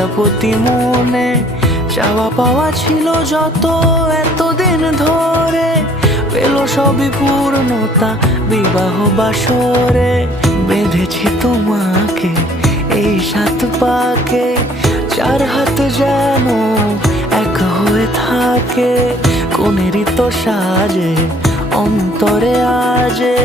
প্রজাপতি মনে চাওয়া পাওয়া ছিল যত এতদিন ধরে, পেল সবই পূর্ণতা বিবাহ বাসরে। বেঁধেছি তোমাকে এই 7 পাকে, 4 হাত যেন এক হয়ে থাকে। কোনেরই তো সাজে অন্তরে আজে